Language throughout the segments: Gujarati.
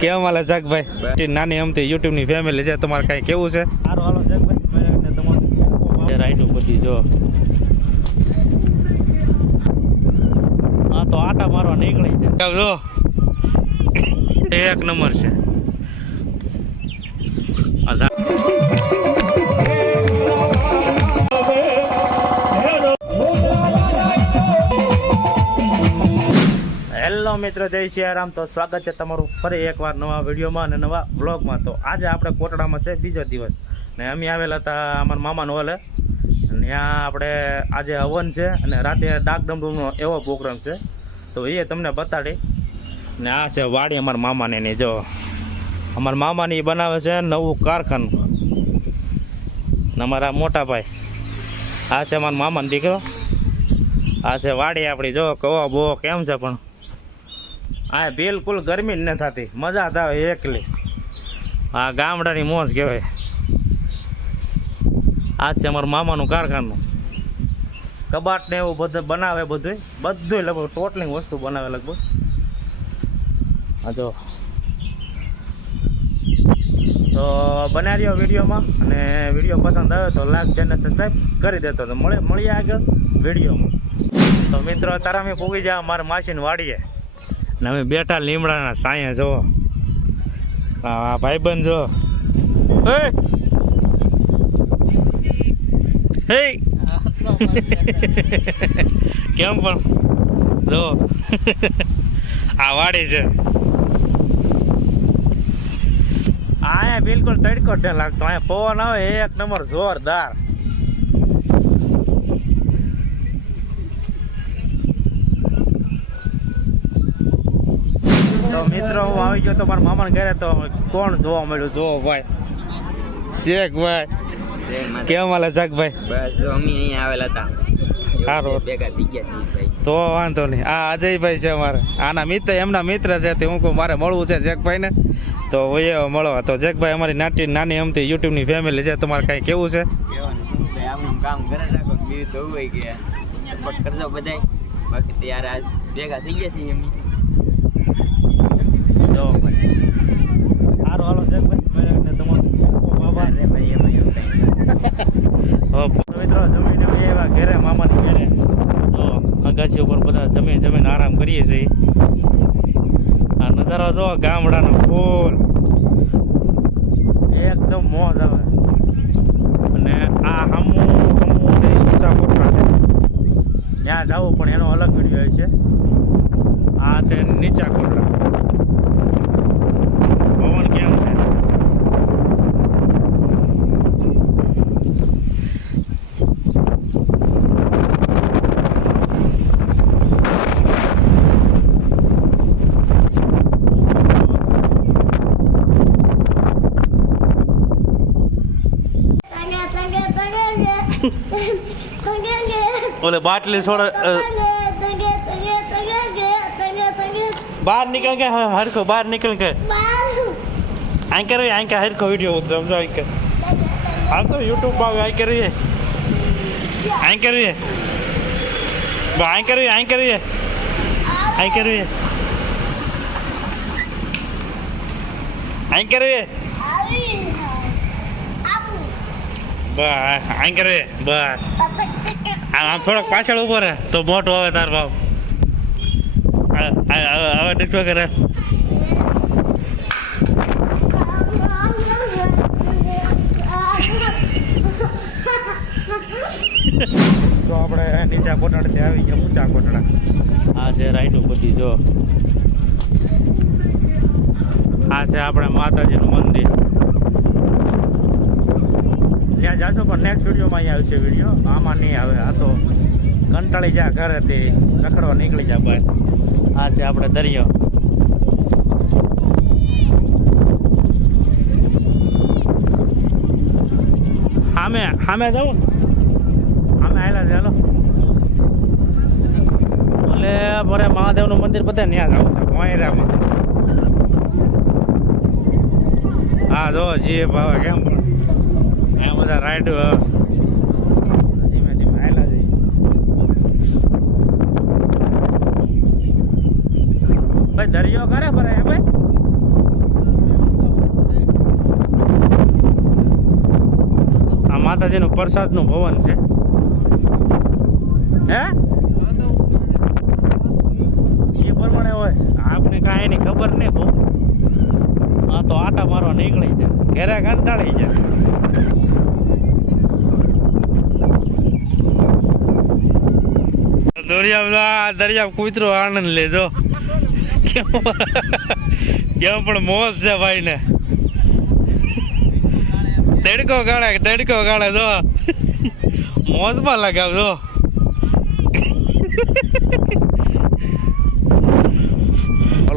કેમ હાલે જગભાઈ? નાની અમથી યુટ્યુબની ફેમિલી છે તમારે કઈ કેવું છે? સારું હાલો જગભાઈ. તમારું રાઈટું બધી જો. હા તો આટા મારવા નીકળી છે. જો. એક નંબર છે. આ હેલો મિત્રો, જય સિયારામ. તો સ્વાગત છે તમારું ફરી એકવાર નવા વિડીયોમાં અને નવા બ્લોગમાં. તો આજે આપણે કોટડામાં છે બીજો દિવસ. ને અમે આવેલા હતા અમારા મામાનો હોલે. ત્યાં આપણે આજે હવન છે અને રાતે ડાકડમડુનો એવો પ્રોગ્રામ છે. તો એ તમને બતાડી. ને આ છે વાડી અમારા મામાને એની જો, અમારા મામાની બનાવે છે નવું કારખાનું. અમારા મોટા ભાઈ. આ છે અમારા મામાનો દીકરો. આ છે વાડી આપણી. જો કહો બહુ કેમ છે પણ? આ બિલકુલ ગરમી જ ન થતી. મજા આવે એકલી. આ ગામડાની મોજ કહેવાય. આ છે અમારું મામાનું કારખાનું. કબાટ ને એવું બધું બનાવે બધું બધું લગભગ ટોટલી વસ્તુ બનાવે લગભગ. હા જો. તો બનાવી રહ્યો વિડીયોમાં અને વીડિયો પસંદ આવ્યો તો લાઈક ચેનલ સબસ્ક્રાઈબ કરી દેતો તો મળે, મળીએ આગળ વિડીયોમાં. તો મિત્રો તારા મેં પૂગી જાય મારા માસીને વાડીએ. ને અમે બેઠા લીમડાના સાયા જો. હા ભાઈબંધ જો. હે! કેમ પણ? જો. આ વાડી છે. અહીંયા બિલકુલ તડકો લાગતો. અહીંયા પવન આવે એક નંબર જોરદાર. તો મિત્રો હું આવી ગયો તો મારા મામાને ઘરે તો કોણ જોવા મળ્યું? જોવો ભાઈ. જેક ભાઈ. કેમ હાલે જગભાઈ બસ જો અમે અહીંયા આવેલા હતા. સારું. ભેગા થઈ ગયા છીએ ભાઈ. તો વાંધો નહીં. આ અજયભાઈ છે અમારે. આના મિત્ર એમના મિત્ર છે તે હું કહું મારે મળવું છે જેકભાઈને તો એ મળવા. તો જેકભાઈ અમારી નાટી નાની અમથી યુટ્યુબની ફેમિલી છે. તમારે કાંઈ કેવું છે? ભાઈ આમનું કામ કરે રાખો બીજું તો હોય કે સપોર્ટ કરજો બધાય. બાકી તો યાર આજ ભેગા થઈ ગયા છીએ જો ભાઈ સારું હાલો છે ભાઈ તમારો આભાર. અરે ભાઈ એમાં એવું કાંઈ મિત્રો જમીને એવા ઘરે મામાની ઘરે. તો અગાસી ઉપર બધા જમીન જમીન આરામ કરીએ છીએ. આ નજારો જો ગામડાનો ફૂલ. એકદમ મોજ આવે. અને આ હમું હમું છે ઊંચા કોટડા છે. ત્યાં જવું પણ એનો અલગ વીડિયો છે. આ છે बोले बाटली बाहर निकल के हम हर को बाहर निकल के एंकर भी एंकर हर को वीडियो हम तो एंकर हम तो यूट्यूब पर एंकर ये एंकर ये एंकर ये एंकर ये एंकर ये एंकर ये एंकर ये बाय આમ થોડોક પાછળ ઊભો રહે. તો મોટો આવે તાર આ- હવે દીકરો કરે તો આપણે નીચા કોટડાથી આવી ગયા ઊંચા કોટડા. આ છે રાઈટું બધી જો. આ છે આપણે માતાજીનું મંદિર. ત્યાં જાશો પણ નેક્સ્ટ વિડીયોમાં અહીંયા આવશે વીડિયો આમાં નહીં આવે. આ તો કંટાળી જા ઘરેથી. રખડવા નીકળી જા ભાઈ આ છે આપણે દરિયો. સામે સામે જવું સામે આવેલા છે, હાલો. ભલે ભરે મહાદેવનું મંદિર બધા ત્યાં જવું છે, મોયરામાં. હા, જો, જીએ ભાવે, કેમ પણ. આ બધા રાઈડ ધીમે ધીમે આવેલા છે. ભાઈ, દરિયો કરે ભરે એ ભાઈ? આ માતાજીનું પ્રસાદનું ભવન છે. હે? એ પ્રમાણે હોય. આપણે કાંઈ એની ખબર નહીં બહુ આ તો આટા મારવા નીકળી જાય ઘેરે કંટાળી જાય દરિયા દરિયા કૂતરો આનંદ લેજો. કેમ પણ મોજ છે ભાઈ તડકો ગાળે તડકો ગાળે જો. મોજમાં લગાવજો.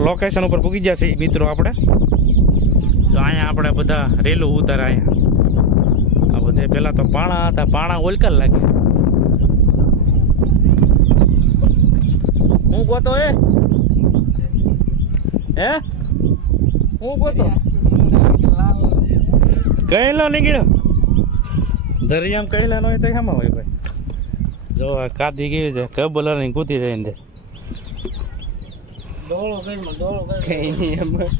લોકેશન ઉપર પૂગી ગયા છીએ મિત્રો આપણે. તો અહીંયા આપણે બધા રેલું ઉતારે અહીંયા આ બધે પેલા તો પાણા હતા પાણા ઓલકલ લાગે. હું ગોતો એ. હે? હું ગોતો કહેલો નીકળ્યો. દરિયામાં કહેલા ન હોય તો એમાં હોય ભાઈ? જો આ કાદી કેવી છે કબલરની કૂદી જાય ને કઈ નહીં એમાં.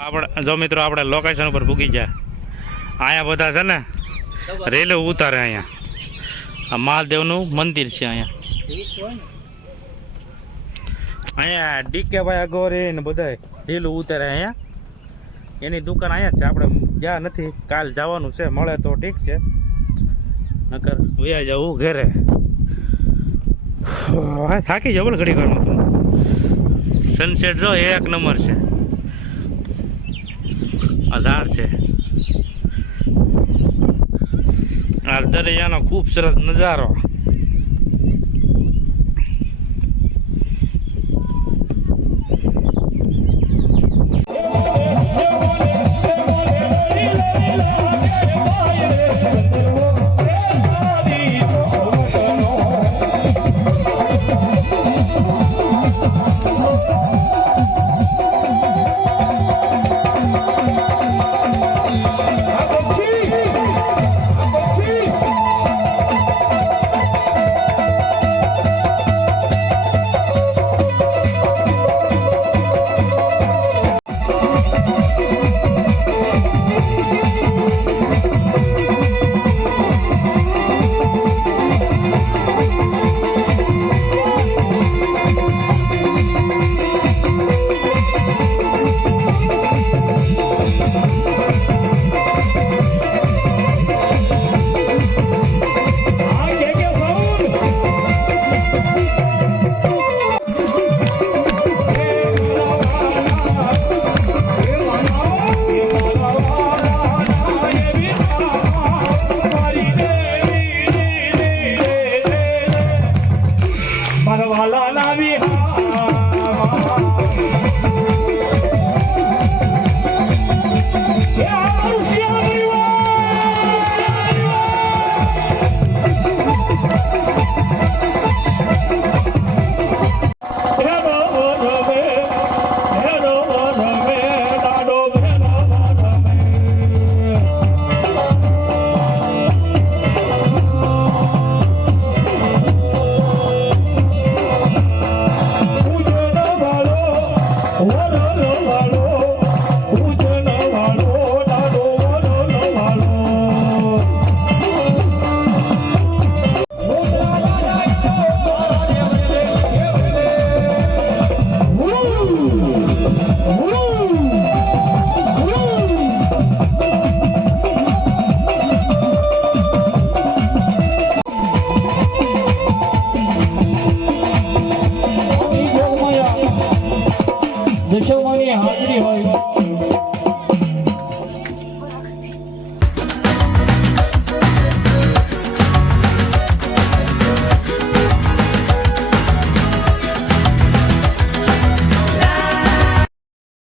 આપણે જો મિત્રો આપણે લોકેશન ઉપર પૂકી જાય અહીંયા બધા છે ને રેલવે ઉતારે અહીંયા આ મહાદેવનું મંદિર છે અહીંયા અહીંયા ડીકે ભાઈ અગોરી ને બધા ઢીલું ઉતરે અહીંયા. એની દુકાન અહીંયા છે. આપણે ગયા નથી, કાલ જવાનું છે. મળે તો ઠીક છે. નકર વ્યા જવું ઘરે. હા, થાકી જવું ઘડી ઘરનું તું. સનસેટ જો એક નંબર છે. આધાર છે. આ દરિયાનો ખૂબ સરસ નજારો.